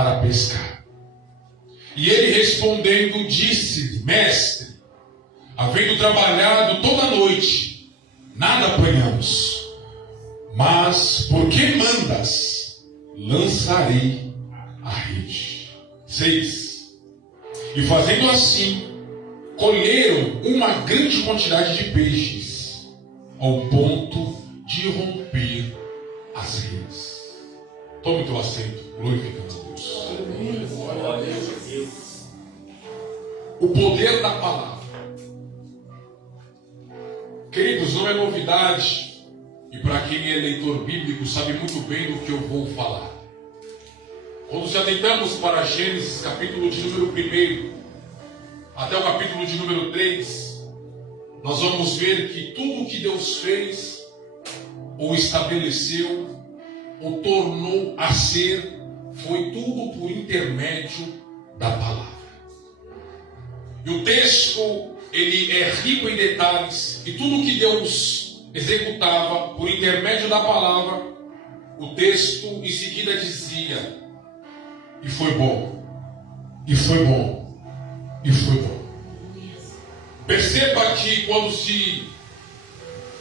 para pescar. E ele respondendo disse-lhe: Mestre, havendo trabalhado toda a noite, nada apanhamos. Mas por que mandas? Lançarei a rede. 6. E fazendo assim, colheram uma grande quantidade de peixes, ao ponto de romper as redes. Tome teu assento, glorificando a Deus. O poder da palavra. Queridos, não é novidade, e para quem é leitor bíblico sabe muito bem do que eu vou falar. Quando já tentamos para Gênesis, capítulo de número 1, até o capítulo de número 3, nós vamos ver que tudo que Deus fez, ou estabeleceu, ou tornou a ser, foi tudo por intermédio da palavra. E o texto, ele é rico em detalhes, e tudo que Deus executava por intermédio da palavra, o texto em seguida dizia: e foi bom, e foi bom, e foi bom. Perceba que quando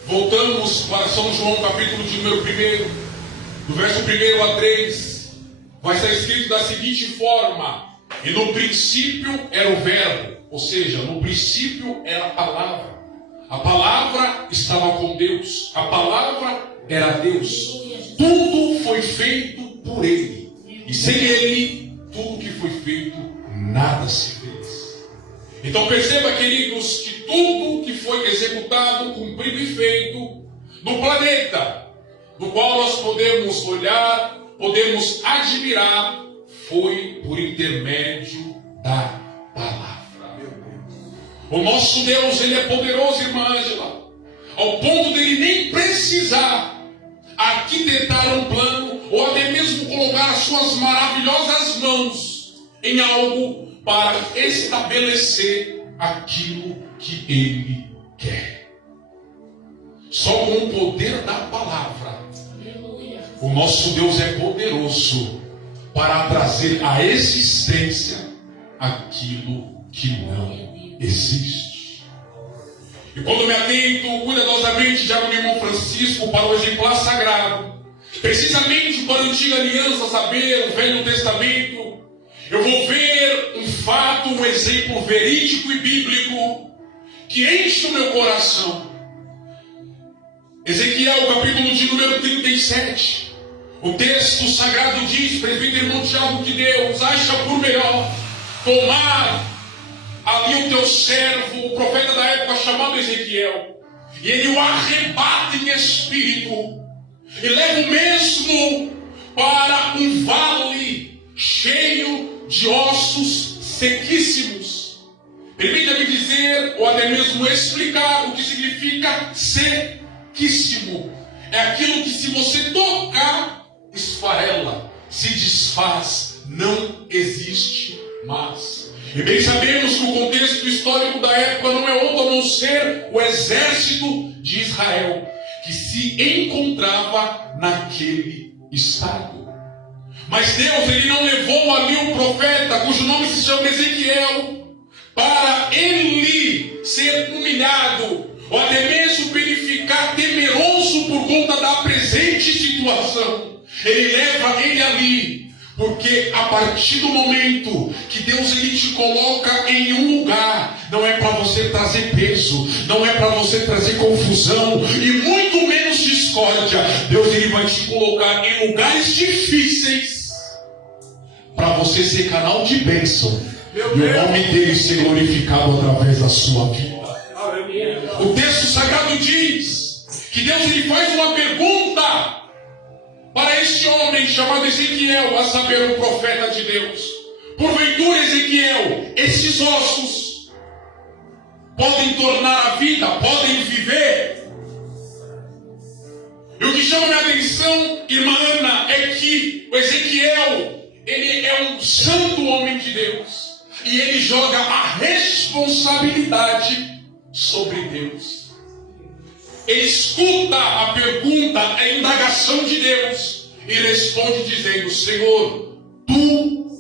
voltamos para São João, capítulo de número 1, do verso 1 a 3, vai estar escrito da seguinte forma: e no princípio era o verbo, ou seja, no princípio era a palavra. A palavra estava com Deus, a palavra era Deus. Tudo foi feito por Ele, e sem Ele, tudo que foi feito, nada se fez. Então perceba, queridos, que tudo que foi executado, cumprido e feito no planeta, no qual nós podemos olhar, podemos admirar, foi por intermédio da palavra. O nosso Deus, Ele é poderoso, irmã Ângela, ao ponto dele nem precisar arquitetar um plano, ou até mesmo colocar as suas maravilhosas mãos em algo para estabelecer aquilo que Ele quer. Só com o poder da palavra, o nosso Deus é poderoso para trazer à existência aquilo que não existe. E quando me atento cuidadosamente, já com o irmão Francisco, para o exemplar sagrado, precisamente para a antiga aliança, saber o Velho Testamento, eu vou ver um fato, um exemplo verídico e bíblico que enche o meu coração. Ezequiel, capítulo de número 37. O texto sagrado diz: presbítero irmão Tiago, que Deus acha por melhor tomar ali o teu servo, o profeta da época chamado Ezequiel, e ele o arrebata em espírito e leva o mesmo para um vale cheio de ossos sequíssimos. Permita-me dizer, ou até mesmo explicar o que significa sequíssimo. É aquilo que, se você tocar, esfarela, se desfaz, não existe mais. E bem sabemos que o contexto histórico da época não é outro a não ser o exército de Israel, que se encontrava naquele estado. Mas Deus, Ele não levou ali um profeta, cujo nome se chama Ezequiel, para ele ser humilhado, ou até mesmo para ele ficar temeroso por conta da presente situação. Ele leva ele ali, porque a partir do momento que Deus ele te coloca em um lugar, não é para você trazer peso, não é para você trazer confusão e muito menos discórdia. Deus ele vai te colocar em lugares difíceis para você ser canal de bênção e o nome dele ser glorificado através da sua vida. O texto sagrado diz que Deus ele faz uma pergunta para este homem chamado Ezequiel, a saber, o profeta de Deus: porventura, Ezequiel, estes ossos podem tornar a vida, podem viver? E o que chama minha atenção, irmã Ana, é que o Ezequiel, ele é um santo homem de Deus, e ele joga a responsabilidade sobre Deus. Ele escuta a pergunta, a indagação de Deus, e responde dizendo: Senhor, Tu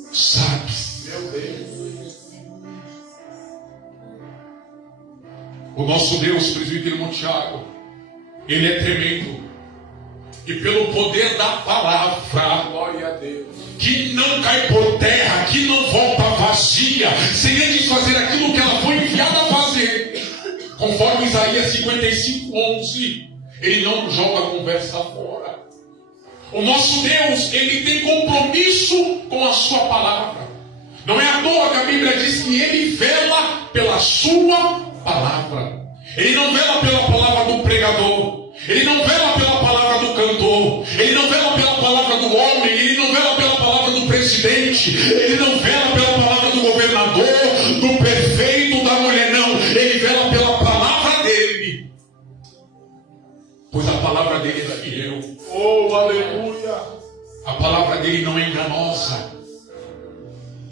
O nosso Deus, presbítero Montiago, Ele é tremendo. E pelo poder da palavra, Glória a Deus. que não cai por terra, que não volta vazia, sem antes fazer aquilo que ela foi enviada a fazer, conforme Isaías 55:11, Ele não joga a conversa fora. O nosso Deus, Ele tem compromisso com a sua palavra. Não é à toa que a Bíblia diz que Ele vela pela sua palavra. Ele não vela pela palavra do pregador. Ele não vela pela palavra do cantor. Ele não vela pela palavra do homem. Ele não vela pela palavra do presidente. Ele não vela pela palavra do governador, do prefeito, da mulher. Não. Ele vela pela palavra dele. Pois a palavra dele é fiel. Oh, aleluia. A palavra dele não é enganosa.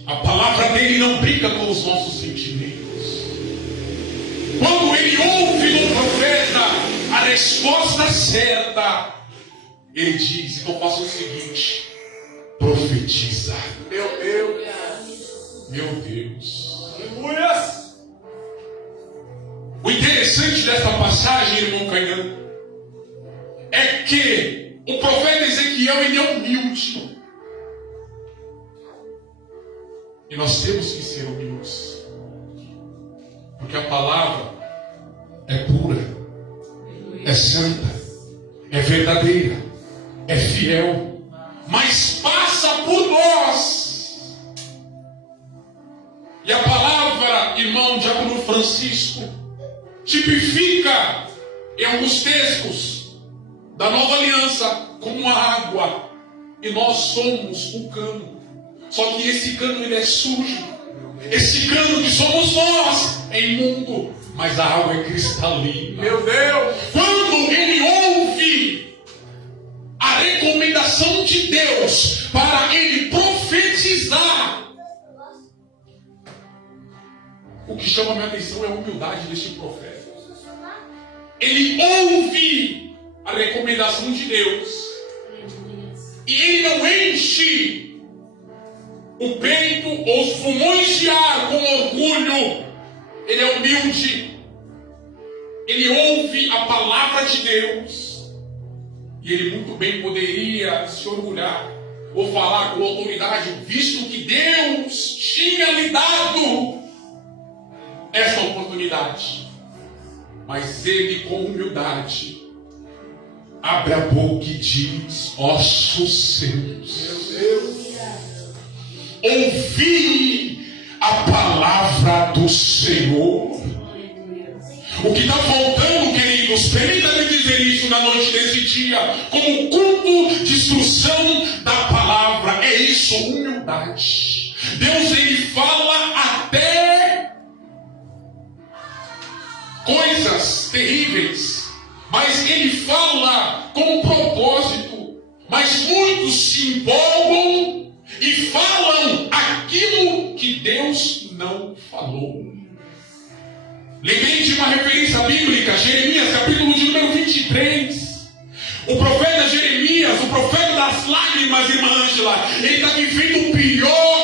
A palavra dele não brinca com os nossos sentimentos. Quando ele ouve do profeta a resposta certa, ele diz: então faça o seguinte, profetiza. Meu Deus. Meu Deus. Aleluia. O interessante desta passagem, irmão Canhão, é que o profeta Ezequiel, ele é humilde. E nós temos que ser humildes. Porque a palavra é pura, é santa, é verdadeira, é fiel, mas passa por nós. E a palavra, irmão Diácono Francisco, tipifica em alguns textos da Nova Aliança como a água. E nós somos o cano. Só que esse cano ele é sujo. Esse cano que somos nós é imundo, mas a água é cristalina. Meu Deus! Quando ele ouve a recomendação de Deus para ele profetizar, o que chama a minha atenção é a humildade deste profeta. Ele ouve a recomendação de Deus e ele não enche o peito ou os pulmões de ar com orgulho. Ele é humilde. Ele ouve a palavra de Deus. E ele muito bem poderia se orgulhar ou falar com autoridade, visto que Deus tinha lhe dado essa oportunidade. Mas ele, com humildade, abre a boca e diz: ossos seus, Meu Deus! ouvi a palavra do Senhor. O que está faltando, queridos, permita-me dizer isso na noite desse dia, como culto de instrução da palavra, é isso, humildade. Deus, ele fala até coisas terríveis, mas ele fala com propósito. Mas muitos se empolgam e falam aquilo que Deus não falou. Lembrei de uma referência bíblica, Jeremias, capítulo de número 23. O profeta Jeremias, o profeta das lágrimas, irmã Ângela, ele está vivendo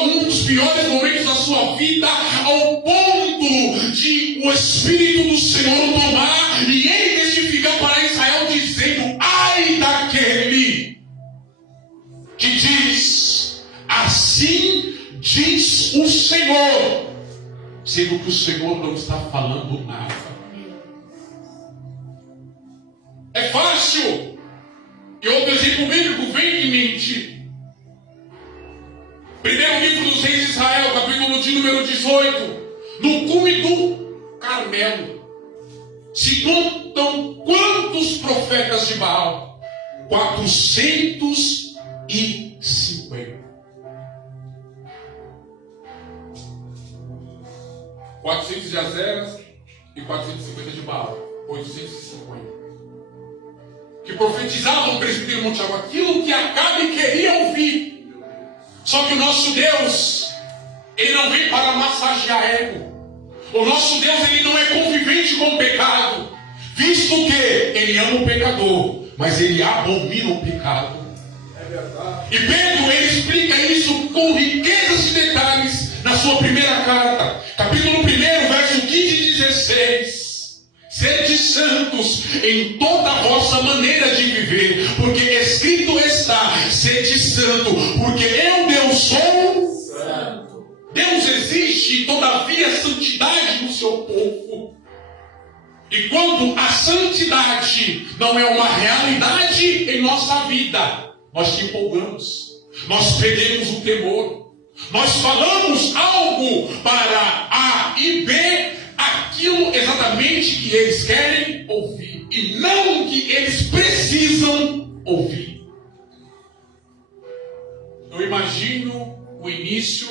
um dos piores momentos da sua vida, ao ponto de o Espírito do Senhor tomar e ele testificar para Israel, dizendo: ai daquele que diz, assim diz o Senhor, sendo que o Senhor não está falando nada. É fácil. E outro exemplo bíblico vem em mente. Primeiro livro dos Reis de Israel, capítulo de número 18. No cume do Carmelo se contam quantos profetas de Baal? 450. 400 de Azeras e 450 de Baal. 850. Que profetizavam o presbítero Montiago aquilo que Acabe queria ouvir. Só que o nosso Deus, ele não vem para massagear ego. O nosso Deus, ele não é convivente com o pecado, visto que ele ama o pecador, mas ele abomina o pecado. É verdade. E Pedro, ele explica isso com riquezas de detalhes na sua primeira carta, capítulo 1, verso 15 e 16. sede santos em toda a vossa maneira de viver, porque escrito está, sede santo, porque eu, Deus, sou santo. Deus existe, todavia, santidade no seu povo. E quando a santidade não é uma realidade em nossa vida, nós te empolgamos, nós perdemos o temor, nós falamos algo para A e B, aquilo exatamente que eles querem ouvir, e não o que eles precisam ouvir. Eu imagino o início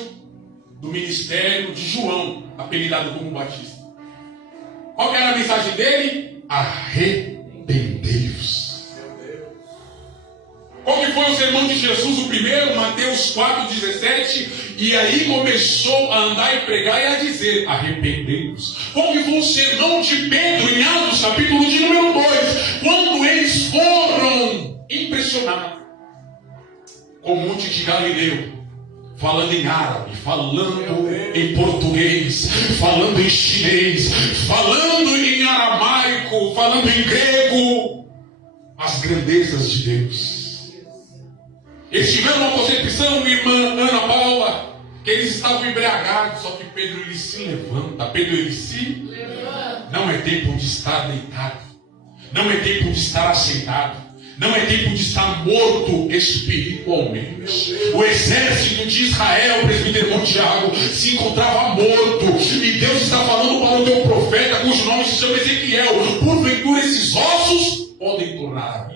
do ministério de João, apelidado como Batista. Qual que era a mensagem dele? Arrependei-vos. Qual que foi o sermão de Jesus, o primeiro? Mateus 4,17. E aí começou a andar e pregar e a dizer, arrependei-vos. Qual que foi o sermão de Pedro em Atos, capítulo de número 2? Quando eles foram impressionados com o monte de Galileu, falando em árabe, falando em português, falando em chinês, falando em aramaico, falando em grego, as grandezas de Deus. Eles tiveram uma concepção, irmã Ana Paula, que eles estavam embriagados, só que Pedro ele se levanta. Pedro ele se levanta. Não é tempo de estar deitado, não é tempo de estar assentado, não é tempo de estar morto espiritualmente. O exército de Israel, presbítero Monte Tiago, se encontrava morto. E Deus está falando para o teu profeta, cujo nome se chama Ezequiel. Porventura esses ossos podem tornar a vida.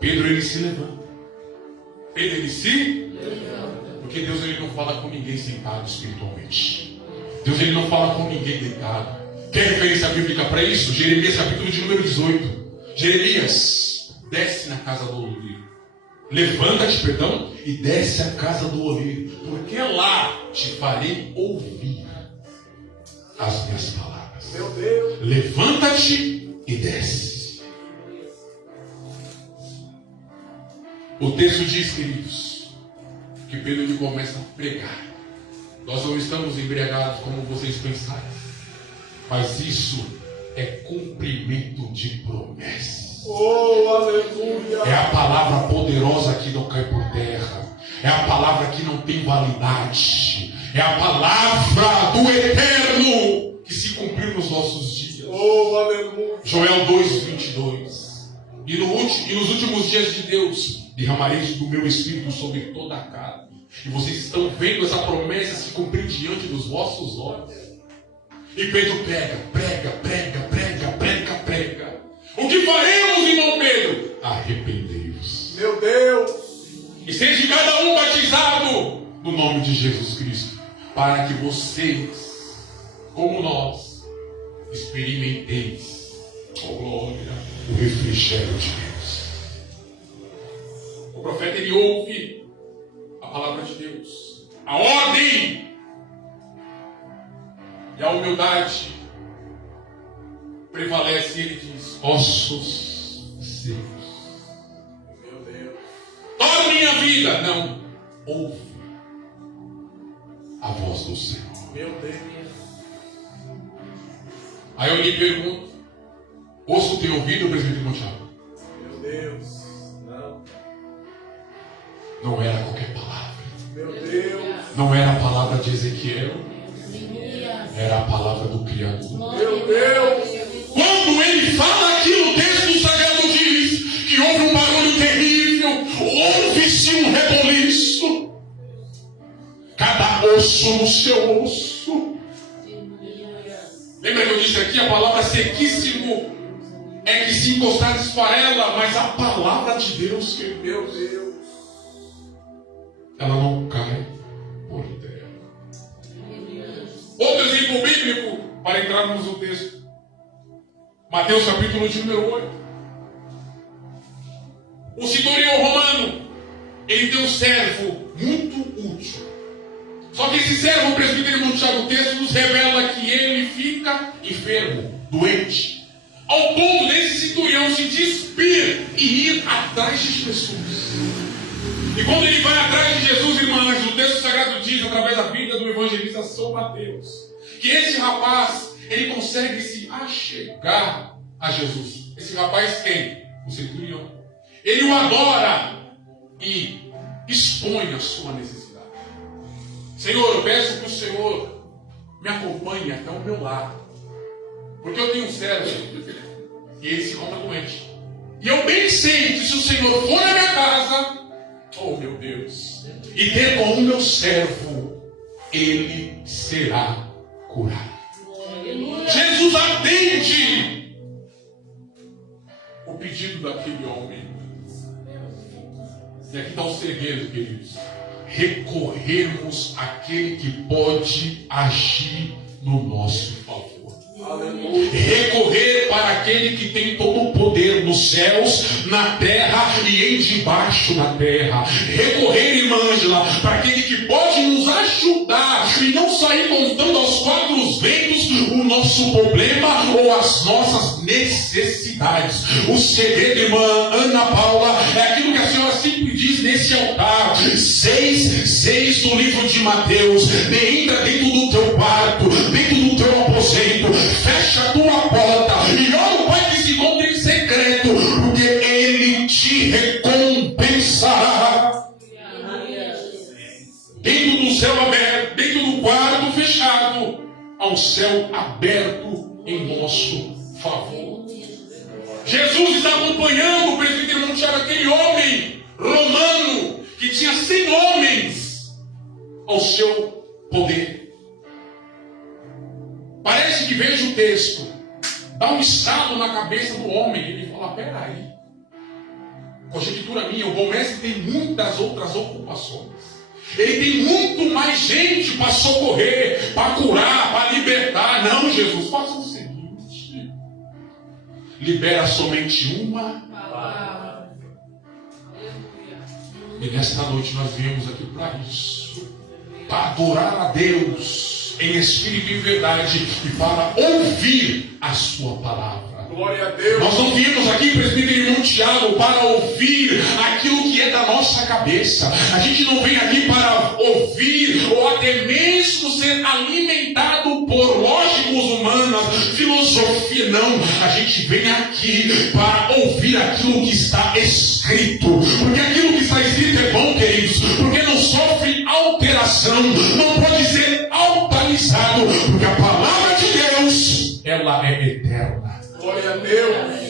Pedro ele se levanta. Pedro ele se levanta. Porque Deus ele não fala com ninguém sentado espiritualmente. Deus ele não fala com ninguém deitado. Quer referência bíblica para isso? Jeremias capítulo de número 18. Jeremias, desce na casa do oleiro. Levanta-te, perdão, e desce à casa do oleiro, porque lá te farei ouvir as minhas palavras. Meu Deus. Levanta-te e desce. O texto diz, queridos, que Pedro ele começa a pregar. Nós não estamos embriagados como vocês pensaram, mas isso é cumprimento de promessas. Oh, aleluia! É a palavra poderosa que não cai por terra. É a palavra que não tem validade. É a palavra do eterno que se cumpriu nos nossos dias. Oh, aleluia! Joel 2:22. E nos últimos dias de Deus derramarei do meu espírito sobre toda a carne. E vocês estão vendo essa promessa se cumprir diante dos vossos olhos. E Pedro prega. O que faremos, irmão Pedro? Arrependei-vos. Meu Deus! E seja cada um batizado no nome de Jesus Cristo, para que vocês, como nós, experimenteis, oh glória, o refrigério de Deus. O profeta ele ouve a palavra de Deus, a ordem e a humildade prevalece. Ele diz: ossos secos, meu Deus, torne a vida. Não, ouve a voz do Senhor. meu Deus. Aí eu lhe pergunto: osso tem ouvido, presbítero Monte Tiago? Meu Deus, não. Não era qualquer palavra. Meu Deus, Não era a palavra de Ezequiel. Era a palavra do Criador. meu Deus. Quando ele fala aqui, o texto sagrado diz que houve um barulho terrível, houve-se um reboliço. Cada osso no seu osso. Lembra que eu disse aqui, a palavra sequíssimo é que se encostar esfarela, mas a palavra de Deus, que Meu Deus. ela não cai por terra. Outro exemplo bíblico, para entrarmos no texto. Mateus capítulo de número 8. O centurião romano, ele tem um servo muito útil. Só que esse servo, o presbítero Monte Tiago, o texto nos revela que ele fica enfermo, doente, ao ponto desse centurião se despir e ir atrás de Jesus. E quando ele vai atrás de Jesus, irmãos, o texto sagrado diz, através da vida do evangelista São Mateus, que esse rapaz, ele consegue se achegar a Jesus. Esse rapaz quem? O centurião. Ele o adora e expõe a sua necessidade. Senhor, eu peço que o Senhor me acompanhe até o meu lado, porque eu tenho um servo e ele se encontra doente. E eu bem sei que se o Senhor for na minha casa, oh meu Deus, e der com o meu servo, ele será curado. Jesus atende o pedido daquele homem. E aqui está o segredo, queridos. Recorrermos àquele que pode agir no nosso favor. Recorrer para aquele que tem todo o poder nos céus, na terra e em debaixo da terra. Recorrer, irmã Ângela, para aquele que pode nos ajudar e não sair contando aos quatro ventos o nosso problema ou as nossas necessidades. O segredo, irmã Ana Paula, é aquilo que a senhora sempre diz nesse altar. 6 do livro de Mateus. Entra dentro do teu quarto, dentro do teu aposento, fecha a tua porta e ora o Pai que se encontra em secreto, porque Ele te recompensará. Dentro do céu aberto, dentro do quarto fechado, ao céu aberto em nosso favor. Jesus está acompanhando o presbítero irmão Tiago, aquele homem romano que tinha 100 homens ao seu poder. Parece que veja o texto, dá um estalo na cabeça do homem, ele fala, peraí, conjectura minha, o bom mestre tem muitas outras ocupações, ele tem muito mais gente para socorrer, para curar, para libertar. Não, Jesus, faça o seguinte, libera somente uma palavra. E nesta noite nós viemos aqui para isso, para adorar a Deus em espírito e verdade e para ouvir a sua palavra. Glória a Deus. Nós não viemos aqui, presbítero irmão Tiago, para ouvir aquilo que é da nossa cabeça. A gente não vem aqui para ouvir ou até mesmo ser alimentado por lógicas humanas, filosofia, não. A gente vem aqui para ouvir aquilo que está escrito. Porque aquilo que está escrito é bom, queridos, porque não sofre alteração, não pode ser atualizado, porque a palavra de Deus, ela é eterna. Glória a Deus.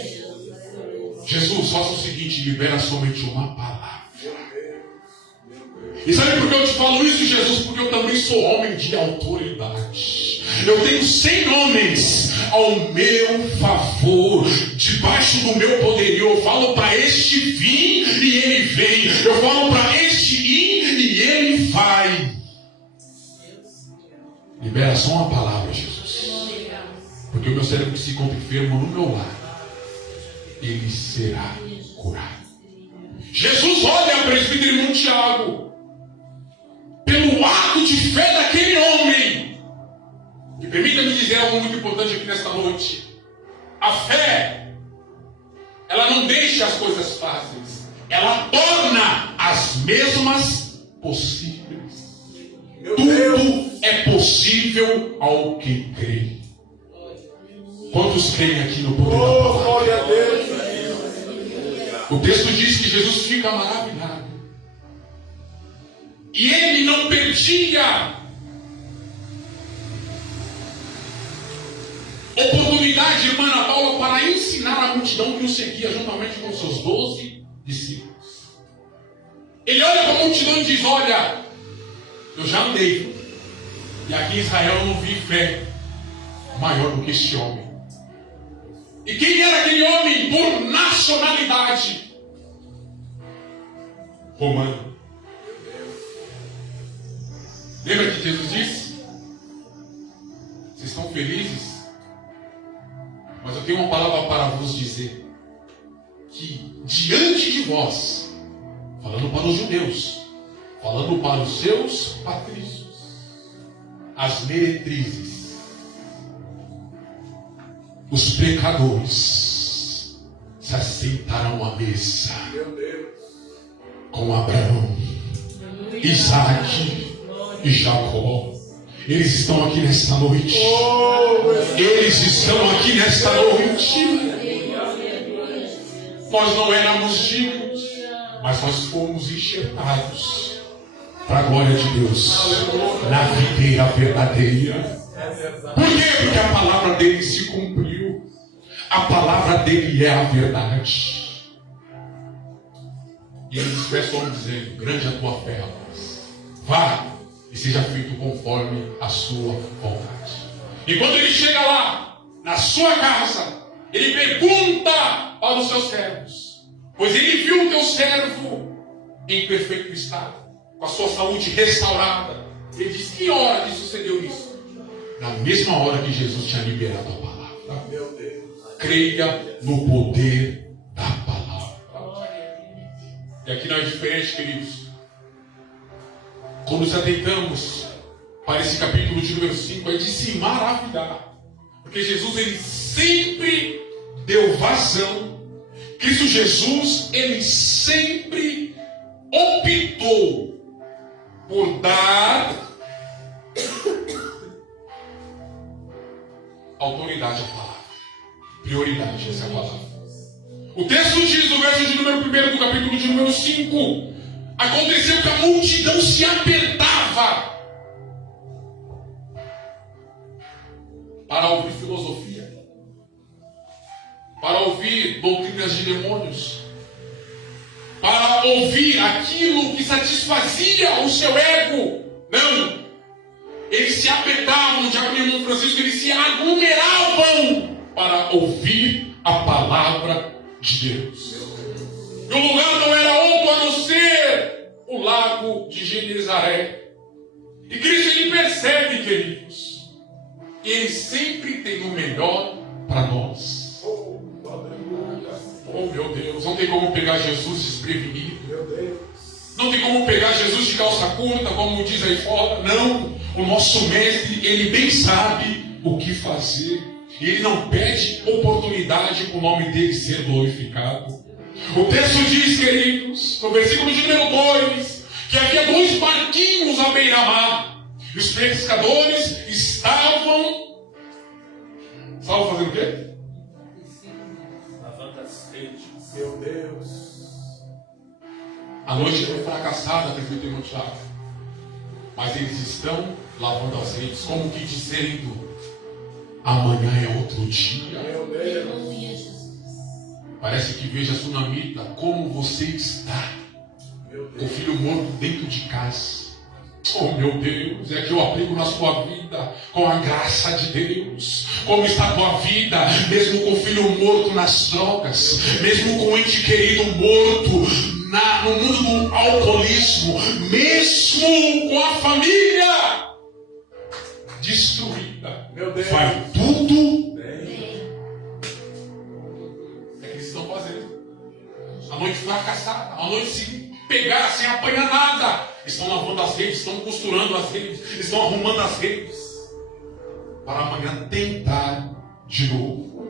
Jesus, faça o seguinte, libera somente uma palavra. E sabe por que eu te falo isso, Jesus? Porque eu também sou homem de autoridade. Eu tenho 100 homens ao meu favor, debaixo do meu poderio. Eu falo para este vir e ele vem. Eu falo para este ir e ele vai. Libera só uma palavra, Jesus. Porque o meu cérebro que se encontra enfermo no meu lar, ele será curado. Jesus olha, presbítero irmão Tiago, pelo ato de fé daquele homem. E permita-me dizer algo muito importante aqui nesta noite. A fé, ela não deixa as coisas fáceis, ela torna as mesmas possíveis. Tudo é possível ao que crê. Quantos creem aqui no poder da palavra? Glória a Deus. O texto diz que Jesus fica maravilhado. E ele não perdia oportunidade, irmã Ana Paula, para ensinar a multidão que o seguia juntamente com seus 12 discípulos. Ele olha para a multidão e diz, olha, eu já andei, e aqui em Israel eu não vi fé maior do que esse homem. E quem era aquele homem por nacionalidade? Romano. Lembra que Jesus disse? Vocês estão felizes? Mas eu tenho uma palavra para vos dizer. Que diante de vós, falando para os judeus, falando para os seus patrícios, as meretrizes, os pecadores se assentarão à mesa com Abraão, Isaac e Jacó. Eles estão aqui nesta noite. Eles estão aqui nesta noite. Nós não éramos dignos, mas nós fomos enxertados para a glória de Deus na videira verdadeira. Por quê? Porque a palavra dele se cumpriu. A palavra dele é a verdade. E ele expressa o homem dizendo: grande é a tua fé, rapaz. Vá e seja feito conforme a sua vontade. E quando ele chega lá, na sua casa, ele pergunta para os seus servos, pois ele viu o teu servo em perfeito estado, com a sua saúde restaurada. Ele diz: que hora que sucedeu isso? Na mesma hora que Jesus tinha liberado a palavra. Meu Deus. Creia no poder da palavra. E aqui não é diferente, queridos. Quando nos atentamos para esse capítulo de número 5, é de se maravilhar. Porque Jesus, ele sempre deu vazão. Cristo Jesus, ele sempre optou por dar autoridade à palavra. Prioridade, essa é a palavra. O texto diz, no verso de número 1 do capítulo de número 5, aconteceu que a multidão se apertava para ouvir filosofia, para ouvir doutrinas de demônios, para ouvir aquilo que satisfazia o seu ego. Não! Eles se apertavam, diácono irmão Francisco, eles se aglomeravam para ouvir a palavra de Deus. E o lugar não era outro a não ser o lago de Genezaré. E Cristo, ele percebe, queridos, que ele sempre tem o melhor para nós. Oh, meu Deus, não tem como pegar Jesus desprevenido. Meu Deus. Não tem como pegar Jesus de calça curta, como diz aí fora. Não, o nosso mestre, ele bem sabe o que fazer. E ele não pede oportunidade para o nome dele ser glorificado. O texto diz, queridos, no versículo de número 2, que havia 2 barquinhos à beira-mar. E os pescadores estavam fazendo o quê? Lavando as redes. Meu Deus. A noite foi fracassada, presbítero Tiago. Mas eles estão lavando as redes, como que dizendo: amanhã é outro dia. Meu Deus. Parece que veja, Sunamita, como você está. O filho morto dentro de casa. Oh, meu Deus, é que eu aplico na sua vida com a graça de Deus. Como está a tua vida, mesmo com o filho morto nas drogas, mesmo com o ente querido morto no mundo do alcoolismo, mesmo com a família destruída. Meu Deus. Vai tudo. Bem. É que eles estão fazendo. A noite fracassada, a noite se pegar sem apanhar nada. Estão lavando as redes, estão costurando as redes, estão arrumando as redes, para amanhã tentar de novo.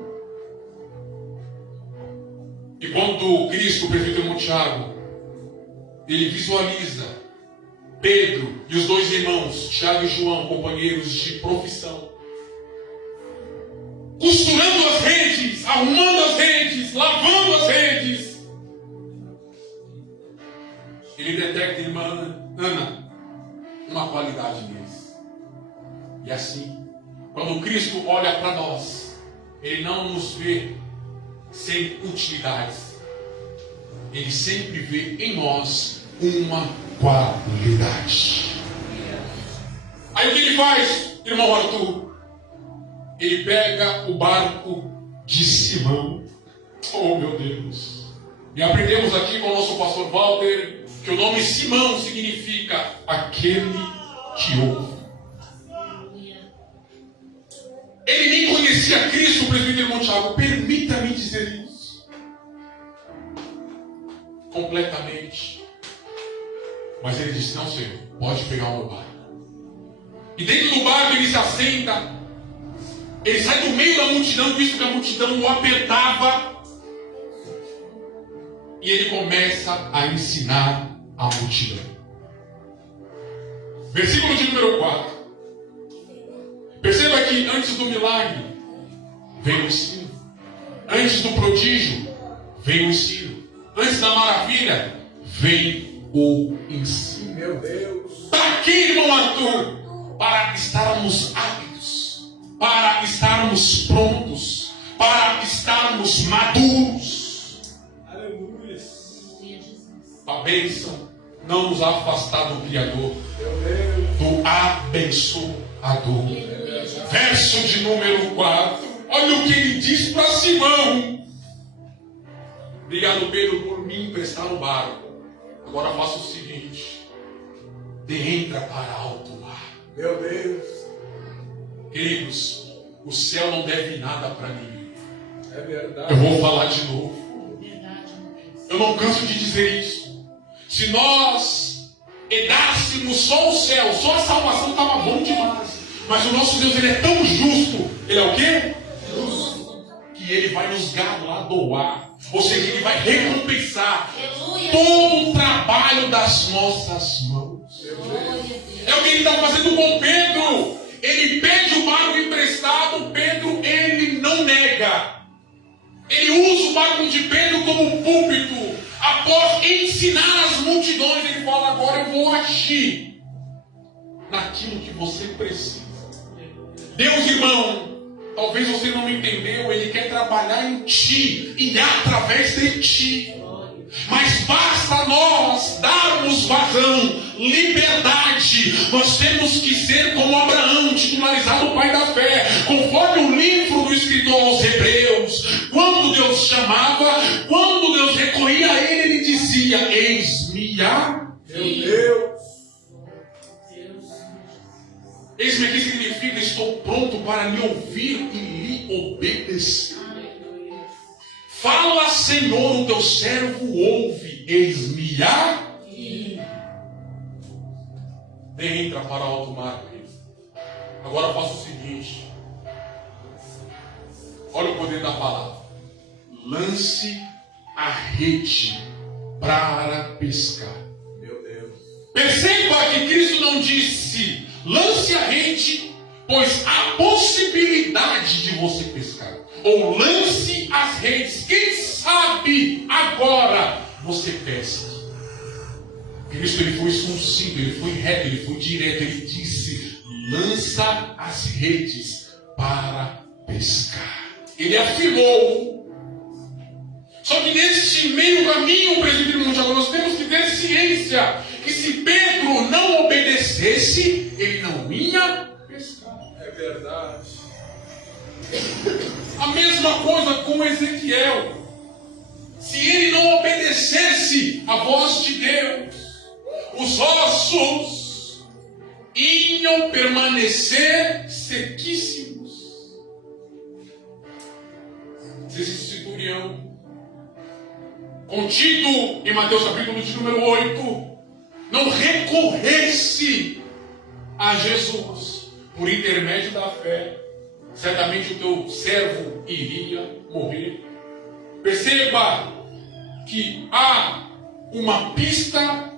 E quando Cristo, o presbítero Tiago, ele visualiza Pedro e os 2 irmãos, Tiago e João, companheiros de profissão, costurando as redes, arrumando as redes, lavando as redes, ele detecta, irmã Ana, uma qualidade neles. E assim, quando Cristo olha para nós, ele não nos vê sem utilidades. Ele sempre vê em nós uma qualidade. Aí o que ele faz, irmão Arthur? Ele pega o barco de Simão. Oh, meu Deus. E aprendemos aqui com o nosso pastor Walter que o nome Simão significa aquele que ouve. Ele nem conhecia Cristo, o presbítero Tiago. Permita-me dizer isso. Completamente. Mas ele disse: não, Senhor, pode pegar o meu barco. E dentro do barco ele se assenta. Ele sai do meio da multidão, visto que a multidão o apertava. E ele começa a ensinar a multidão. Versículo de número 4. Perceba que antes do milagre veio o ensino. Antes do prodígio veio o ensino. Antes da maravilha veio o ensino. Meu Deus. Para que, irmão Arthur? Para estarmos aptos, para estarmos prontos, para estarmos maduros. Aleluia. A bênção não nos afastar do Criador, Meu Deus. do abençoador. Verso de número 4. Olha o que ele diz para Simão. Obrigado, Pedro, por me emprestar o barco. Agora faça o seguinte: entra para alto mar. Meu Deus. Queridos, o céu não deve nada para ninguém. É verdade. Eu vou falar de novo. Eu não canso de dizer isso. Se nós herdássemos só o céu, só a salvação estava bom demais. Mas o nosso Deus, ele é tão justo. Ele é o quê? Justo. Que ele vai nos galardoar. Ou seja, ele vai recompensar todo o trabalho das nossas mãos. É o que ele está fazendo com Pedro. Ele pede o barco emprestado. Pedro, ele não nega. Ele usa o barco de Pedro como púlpito. Após ensinar as multidões, ele fala: agora eu vou agir naquilo que você precisa. Deus, irmão, talvez você não entendeu, ele quer trabalhar em ti e através de ti. Mas basta nós darmos vazão, liberdade. Nós temos que ser como Abraão, titularizado pai da fé, conforme o livro do escritor aos Hebreus. Quando Deus chamava, quando Deus recorria a ele, ele dizia: eis-me a Meu Deus. Eis-me aqui significa: estou pronto para lhe ouvir e lhe obedecer. Fala, Senhor, o teu servo ouve. Eis-me aqui. Entra para alto mar. Agora faça o seguinte. Olha o poder da palavra. Lance a rede para pescar. Meu Deus. Perceba que Cristo não disse: lance a rede, pois há possibilidade de você pescar. Ou lance as redes, quem sabe agora você pesca. Cristo, ele foi sucinto, ele foi reto, ele foi direto. Ele disse: lança as redes para pescar. Ele afirmou. Só que neste meio caminho, presbítero Montiago, nós temos que ter ciência que se Pedro não obedecesse, ele não ia pescar. É verdade. A mesma coisa com Ezequiel. Se ele não obedecesse à voz de Deus, os ossos iam permanecer sequíssimos. Se esse centurião, contido em Mateus capítulo de número 8, não recorresse a Jesus por intermédio da fé, certamente o teu servo iria morrer. Perceba que há uma pista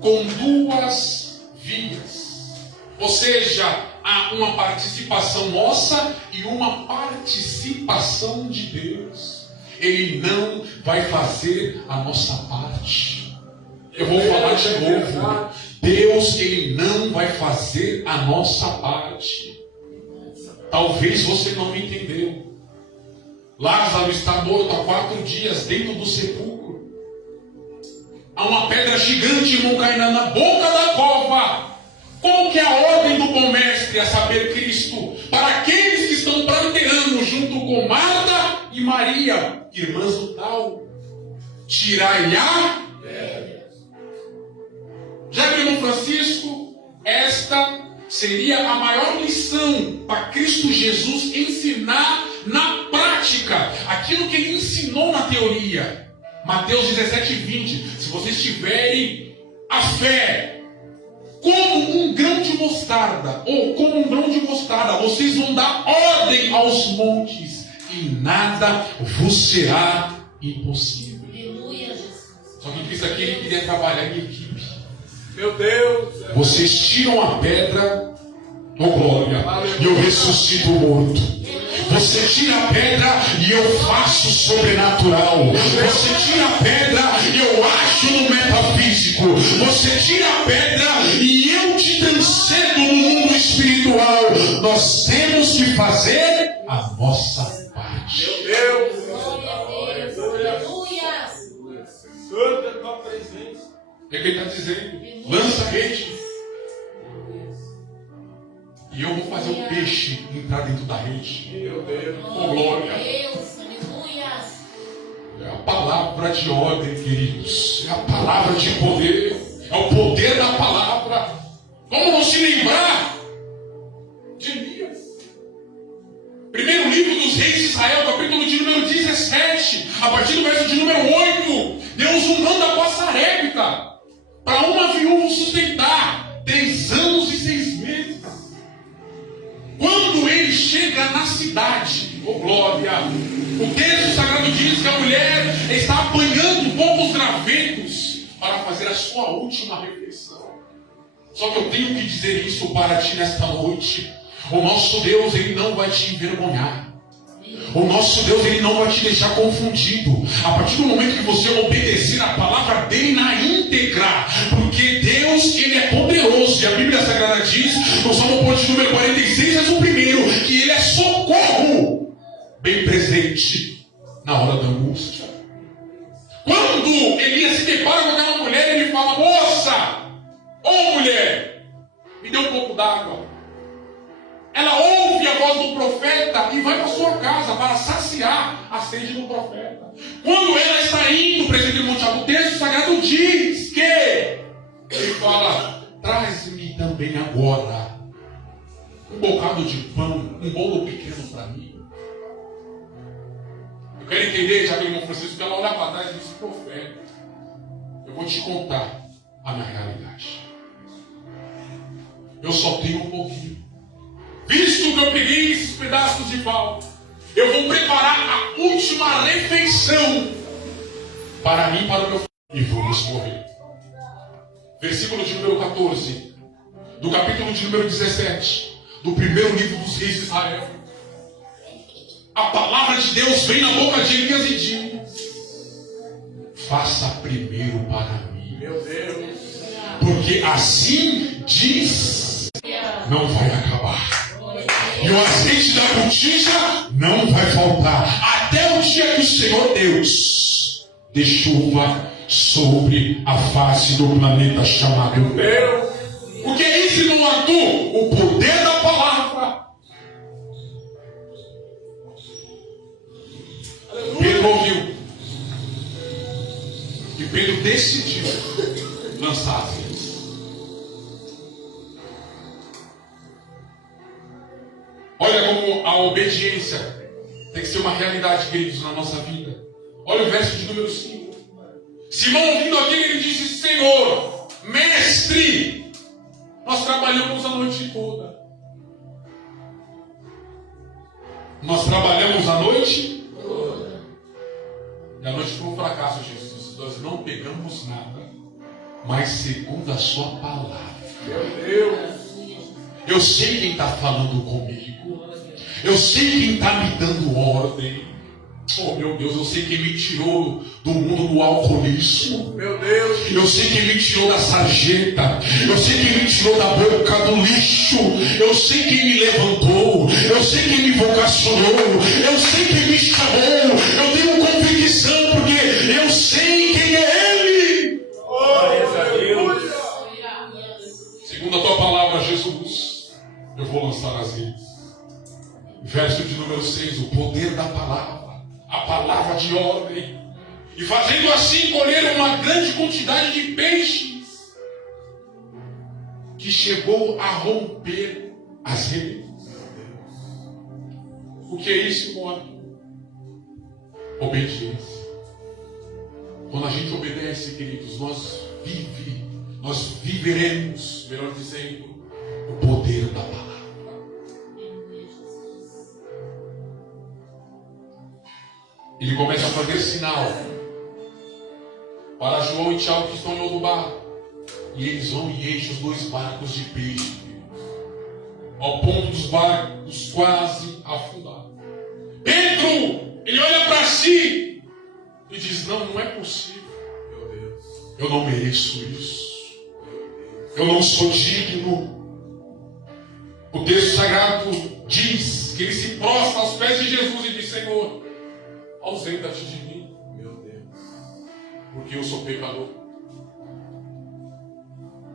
com duas vias. Ou seja, há uma participação nossa e uma participação de Deus. Ele não vai fazer a nossa parte. Eu vou falar de novo. Deus, ele não vai fazer a nossa parte. Talvez você não me entendeu. Lázaro está morto há 4 dias dentro do sepulcro. Há uma pedra gigante, irmão, caindo na boca da cova. Qual que é a ordem do bom mestre, a saber, Cristo? Para aqueles que estão pranteando junto com Marta e Maria, irmãs do tal, tirai a pedra. Já viu, irmão Francisco? Esta seria a maior lição para Cristo Jesus ensinar na prática aquilo que ele ensinou na teoria. Mateus 17:20. Se vocês tiverem a fé como um grão de mostarda, ou como um grão de mostarda, vocês vão dar ordem aos montes e nada vos será impossível. Aleluia, Jesus. Só que Cristo aqui, ele queria trabalhar em equipe. Meu Deus. Vocês tiram a pedra, Oh glória, e eu ressuscito o morto. Você tira a pedra e eu faço sobrenatural. Você tira a pedra e eu acho no metafísico. Você tira a pedra e eu te transcedo no mundo espiritual. Nós temos que fazer a nossa parte. Meu Deus. Aleluia. Santa é tua presença. É o que ele está dizendo. Lança a rede. E eu vou fazer o peixe entrar dentro da rede. Meu Deus. Oh, glória. Deus, aleluia. É a palavra de ordem, queridos. É a palavra de poder. É o poder da palavra. Como não se lembrar de Elias? Primeiro livro dos reis de Israel, capítulo de número 17. A partir do verso de número 8. Deus o manda para Sarepta. Para uma viúva sustentar. 3 anos e 6 meses. Quando ele chega na cidade, oh glória, o texto sagrado diz que a mulher está apanhando poucos gravetos para fazer a sua última refeição. Só que eu tenho que dizer isso para ti nesta noite. O nosso Deus, Ele não vai te envergonhar. O nosso Deus, Ele não vai te deixar confundido. A partir do momento que você obedecer a palavra dEle na íntegra, porque Deus, Ele é poderoso. E a Bíblia Sagrada diz, no Salmo de número 46, verso 1, que Ele é socorro bem presente na hora da angústia. Quando Elias se depara com aquela mulher, ele fala: moça, ô mulher, me dê um pouco d'água. Ela ouve a voz do profeta e vai para sua casa para saciar a sede do profeta. Quando ela está indo, presente no Monte Alto, o texto sagrado diz que ele fala: traz-me também agora um bocado de pão, um bolo pequeno para mim. Eu quero entender, já que o irmão Francisco, que ela olha para trás e diz: profeta, eu vou te contar a minha realidade. Eu só tenho um pouquinho. Visto que eu peguei esses pedaços de pau, eu vou preparar a última refeição para mim e para o meu filho, e vamos morrer. Versículo de número 14, do capítulo de número 17, do primeiro livro dos reis de Israel. A palavra de Deus vem na boca de Elias e diz: faça primeiro para mim. Meu Deus. Porque assim diz, não vai acabar. E o azeite da botija não vai faltar, até o dia que o Senhor Deus dê chuva sobre a face do planeta chamado Deus. O que é isso, irmão Arthur? O poder da palavra. Pedro ouviu. E Pedro decidiu lançar as redes. Olha como a obediência tem que ser uma realidade, queridos, na nossa vida. Olha o verso de número 5. Simão, ouvindo aquilo, ele disse: Senhor, mestre, nós trabalhamos a noite toda. Nós trabalhamos a noite toda. E a noite foi um fracasso, Jesus. Nós não pegamos nada, mas segundo a sua palavra. Meu Deus. Eu sei quem está falando comigo. Eu sei quem está me dando ordem. Oh meu Deus, eu sei quem me tirou do mundo do alcoolismo. Meu Deus. Eu sei quem me tirou da sarjeta. Eu sei quem me tirou da boca do lixo. Eu sei quem me levantou. Eu sei quem me vocacionou. Eu sei quem me chamou. Eu tenho convicção porque eu sei quem é Ele. Glória a Deus. Segundo a tua palavra, Jesus, eu vou lançar as redes. Verso de número 6, o poder da palavra, a palavra de ordem. E fazendo assim, colheram uma grande quantidade de peixes, que chegou a romper as redes. O que é isso, irmão? Obediência. Quando a gente obedece, queridos, nós viveremos, melhor dizendo, o poder da palavra. Ele começa a fazer sinal para João e Tiago, que estão em outro barco. E eles vão e enchem os 2 barcos de peixe. ao ponto dos barcos quase afundar. Pedro, ele olha para si e diz: não é possível. Eu não mereço isso. Eu não sou digno. O texto sagrado diz que ele se prostra aos pés de Jesus e diz: Senhor, ausenta-te de mim, meu Deus, porque eu sou pecador.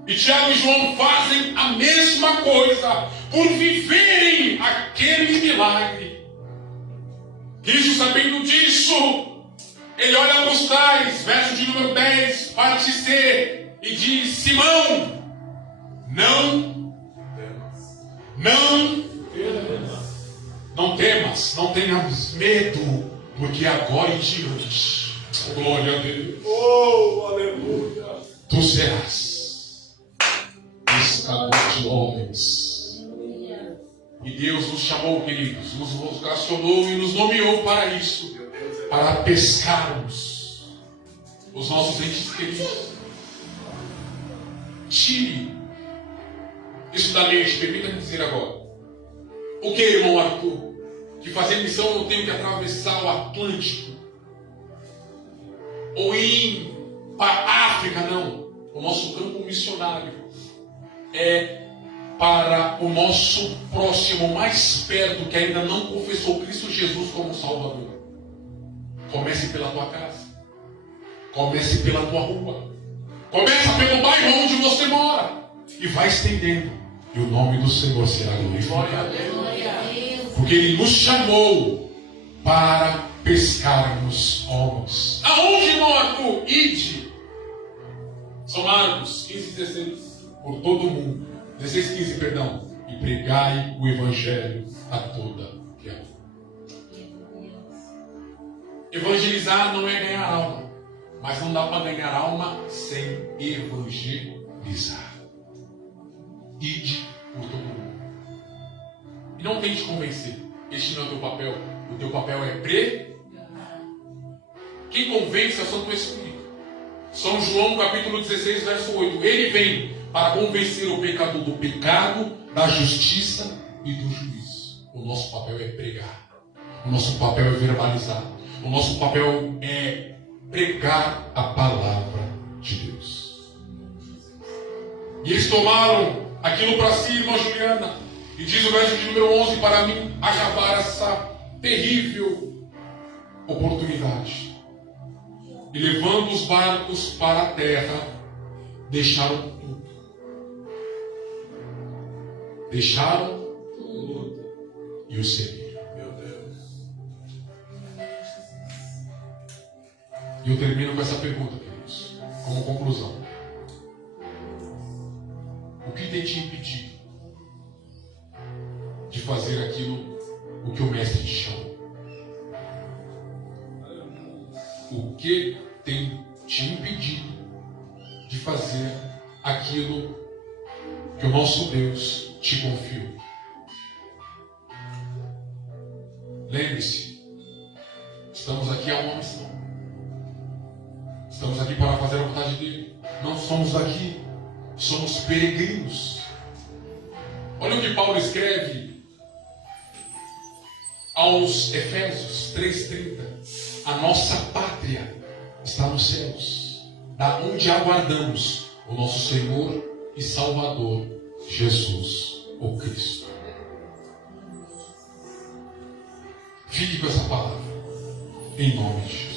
E Tiago e João fazem a mesma coisa por viverem aquele milagre. Cristo, sabendo disso, ele olha para os trás, verso de número 10, parte C, e diz: Simão, não temas, não tenhas medo, porque agora em diante, glória a Deus, Oh, aleluia. tu serás pescador de homens. E Deus nos chamou, queridos, nos vocacionou e nos nomeou para isso, para pescarmos os nossos entes queridos. Tire isso da mente, permita-me dizer agora. O que, irmão Arthur? Que fazer missão eu não tenho que atravessar o Atlântico ou ir para a África, não. O nosso campo missionário é para o nosso próximo mais perto, que ainda não confessou Cristo Jesus como Salvador. Comece pela tua casa, comece pela tua rua, começa pelo bairro onde você mora e vai estendendo, e o nome do Senhor será glorificado. Porque Ele nos chamou para pescarmos homens. Aonde, Marco? Ide. São Marcos 15:16. Por todo o mundo. 16:15, perdão. E pregai o Evangelho a toda criatura. Evangelizar não é ganhar alma. Mas não dá para ganhar alma sem evangelizar. Ide por todo mundo. E não tente convencer. Este não é o teu papel. O teu papel é pregar. Quem convence é o Santo Espírito. São João capítulo 16, verso 8. Ele vem para convencer o pecador do pecado, da justiça e do juízo. O nosso papel é pregar. O nosso papel é verbalizar. O nosso papel é pregar a palavra de Deus. E eles tomaram aquilo para si, irmã Juliana. E diz o verso de número 11: para mim acabar essa terrível oportunidade. E levando os barcos para a terra, deixaram tudo. Deixaram tudo e o seguiram. Meu Deus. E eu termino com essa pergunta, queridos, como conclusão. O que tem te impedido de fazer aquilo o que o mestre te chama? O que tem te impedido de fazer aquilo que o nosso Deus te confiou? Lembre-se, estamos aqui a uma missão. Estamos aqui para fazer a vontade dele. Não somos daqui, somos peregrinos. Olha o que Paulo escreve aos Efésios 3:30. A nossa pátria está nos céus, da onde aguardamos o nosso Senhor e Salvador, Jesus, o Cristo. Fique com essa palavra, em nome de Jesus.